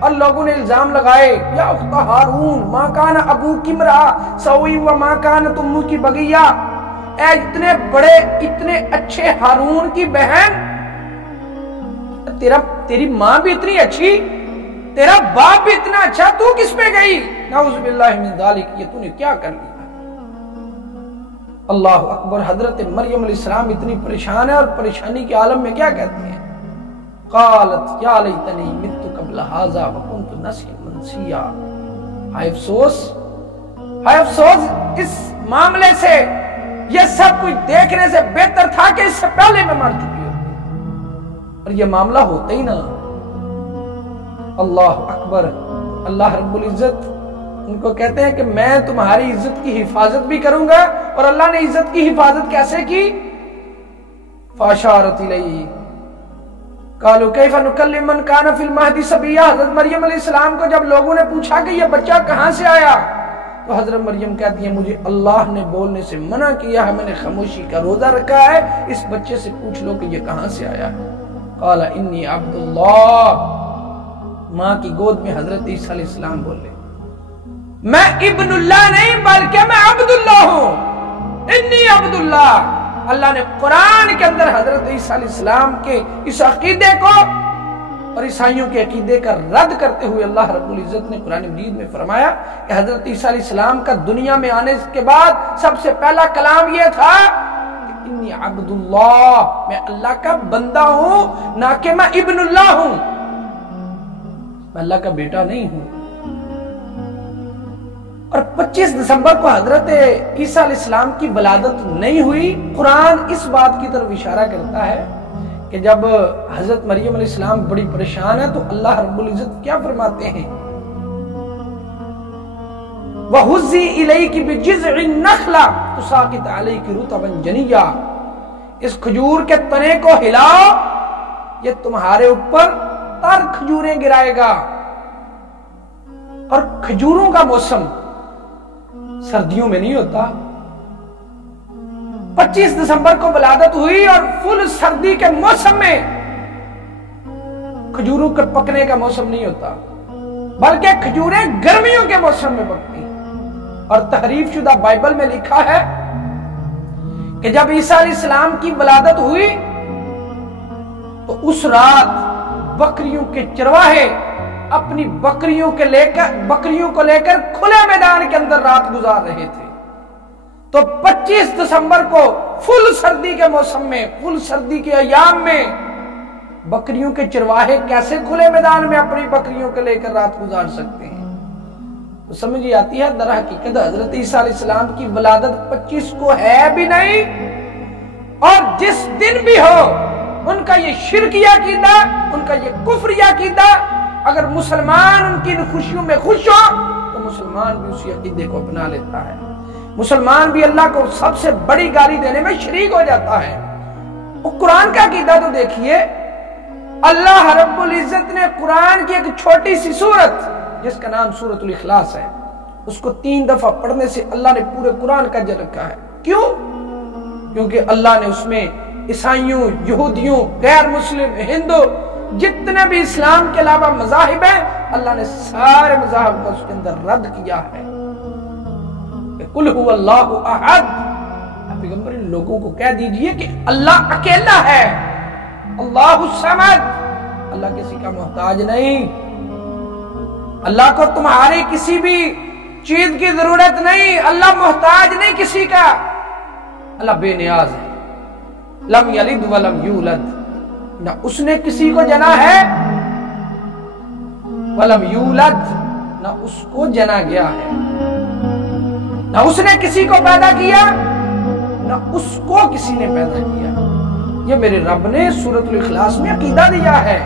اور لوگوں نے الزام لگائے یا اخت ہارون ما کان ابوکی امرأ سوء و ما کانت امکی بغیہ، اے اتنے بڑے اتنے اچھے ہارون کی بہن، تیری ماں بھی اتنی اچھی، تیرا باپ بھی اتنا اچھا، تو کس پہ گئی؟ نعوذ باللہ من ذالک، یہ تو نے کیا کر لیا؟ اللہ اکبر۔ حضرت مریم علیہ السلام اتنی پریشان ہے اور پریشانی کے عالم میں کیا کہتے ہیں؟ قالت یا لیتنی مت قبل ھذا وکنت نسیا منسیا، ہائے افسوس، ہائے افسوس، اس معاملے سے، یہ سب کچھ دیکھنے سے بہتر تھا کہ اس سے پہلے میں مر چکی ہوتی، اور یہ معاملہ ہوتا ہی نہ۔ اللہ اکبر۔ اللہ رب العزت ان کو کہتے ہیں کہ میں تمہاری عزت کی حفاظت بھی کروں گا، اور اللہ نے عزت کی حفاظت کیسے کی؟ فاشارت الیہ قالوا کیف نکلم من کان فی المہد صبیا۔ حضرت مریم علیہ السلام کو جب لوگوں نے پوچھا کہ یہ بچہ کہاں سے آیا، تو حضرت مریم کہتی ہیں مجھے اللہ نے بولنے سے منع کیا ہے، میں نے خاموشی کا روزہ رکھا ہے، اس بچے سے پوچھ لو کہ یہ کہاں سے آیا ہے۔ قال انی عبد اللہ، ماں کی گود میں حضرت عیسیٰ علیہ السلام بولے میں ابن اللہ نہیں بلکہ میں عبد اللہ ہوں، انی عبد اللہ۔ اللہ نے قرآن کے اندر حضرت عیسیٰ علیہ السلام کے اس عقیدے کو اور عیسائیوں کے عقیدے کا رد کرتے ہوئے اللہ رب العزت نے قرآن مجید میں فرمایا کہ حضرت عیسیٰ علیہ السلام کا دنیا میں آنے کے بعد سب سے پہلا کلام یہ تھا کہ انی عبد اللہ، میں اللہ کا بندہ ہوں، نہ کہ میں ابن اللہ ہوں، میں اللہ کا بیٹا نہیں ہوں۔ اور 25 دسمبر کو حضرت عیسیٰ علیہ السلام کی ولادت نہیں ہوئی۔ قرآن اس بات کی طرف اشارہ کرتا ہے کہ جب حضرت مریم علیہ السلام بڑی پریشان ہے تو اللہ رب العزت کیا فرماتے ہیں؟ وَهُزِّي إِلَيْكِ بِجِذْعِ النَّخْلَةِ تُسَاقِطْ عَلَيْكِ رُطَبًا جَنِيًّا، اس کھجور کے تنے کو ہلاؤ، یہ تمہارے اوپر تر کھجوریں گرائے گا۔ اور کھجوروں کا موسم سردیوں میں نہیں ہوتا۔ 25 دسمبر کو ولادت ہوئی اور فل سردی کے موسم میں کھجوروں کے پکنے کا موسم نہیں ہوتا، بلکہ کھجوریں گرمیوں کے موسم میں پکتی۔ اور تحریف شدہ بائبل میں لکھا ہے کہ جب عیسیٰ علیہ السلام کی ولادت ہوئی تو اس رات بکریوں کے چرواہے اپنی بکریوں کو لے کر کھلے میدان کے اندر رات گزار رہے تھے۔ تو 25 دسمبر کو فل سردی کے موسم میں، فل سردی کے ایام میں بکریوں کے چرواہے کیسے کھلے میدان میں اپنی بکریوں کو لے کر رات گزار سکتے ہیں؟ تو سمجھ آتی ہے در حقیقت حضرت عیسیٰ علیہ السلام کی ولادت 25 کو ہے بھی نہیں، اور جس دن بھی ہو ان کا یہ شرکی عقیدہ، ان کا یہ کفری عقیدہ، اگر مسلمان ان کی خوشیوں میں خوش ہو تو مسلمان بھی اسی عقیدے کو اپنا لیتا ہے، مسلمان بھی اللہ کو سب سے بڑی گالی دینے میں شریک ہو جاتا ہے۔ وہ قرآن کا عقیدہ تو دیکھیے، اللہ رب العزت نے قرآن کی ایک چھوٹی سی سورت جس کا نام سورۃ الاخلاص ہے، اس کو 3 دفعہ پڑھنے سے اللہ نے پورے قرآن کا اجر رکھا ہے۔ کیوں؟ کیونکہ اللہ نے اس میں عیسائیوں، یہودیوں، غیر مسلم، ہندو، جتنے بھی اسلام کے علاوہ مذاہب ہیں، اللہ نے سارے مذاہب کو اس کے اندر رد کیا ہے۔ قل هو اللہ احد، پیغمبر لوگوں کو کہہ دیجئے کہ اللہ اکیلا ہے، اللہ الصمد، اللہ کسی کا محتاج نہیں، اللہ کو تمہاری کسی بھی چیز کی ضرورت نہیں، اللہ محتاج نہیں کسی کا، اللہ بے نیاز ہے۔ لم یلد ولم یولد، نہ اس نے کسی کو جنا ہے، ولم یولد، نہ اس کو جنا گیا ہے، نہ اس نے کسی کو پیدا کیا، نہ اس کو کسی نے پیدا کیا۔ یہ میرے رب نے سورۃ الاخلاص میں عقیدہ دیا ہے،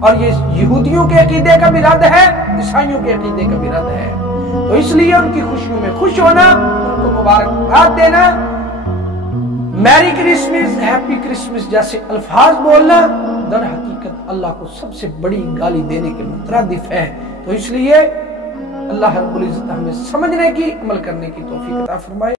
اور یہ یہودیوں کے عقیدے کا بھی رد ہے، عیسائیوں کے عقیدے کا بھی رد ہے۔ تو اس لیے ان کی خوشیوں میں خوش ہونا، ان کو مبارکباد دینا، میری کرسمس، ہیپی کرسمس جیسے الفاظ بولنا در حقیقت اللہ کو سب سے بڑی گالی دینے کے مترادف ہے۔ تو اس لیے اللہ رب العزت ہمیں سمجھنے کی، عمل کرنے کی توفیق عطا فرمائے۔